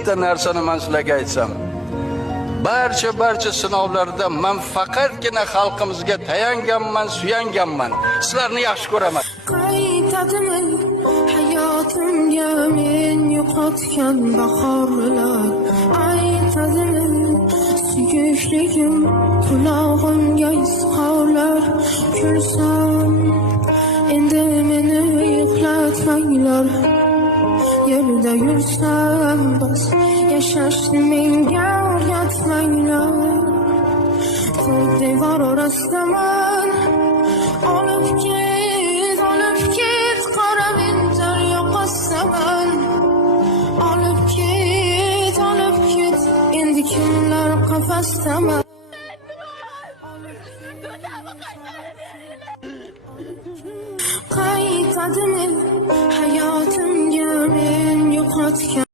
bitta narsani men sizlarga aytsam. Barcha sinovlarda men faqatgina xalqimizga tayanganman, suyanganman. Sizlarni yaxshi ko'raman. Qaytadimi hayotimga men yo'qotgan bahorlar, aytadimi suyukligim qulog'imga isqovlar, kulsam endi meni yig'latmanglar, yerda yursam bas yashashni menga o'rgatmanglar. To'rt devor orasidaman, olib ket qora menjar yoqasaman, olib ket endi kimlar qafasdaman. Qaytadimi hayotimga men yo'qotgan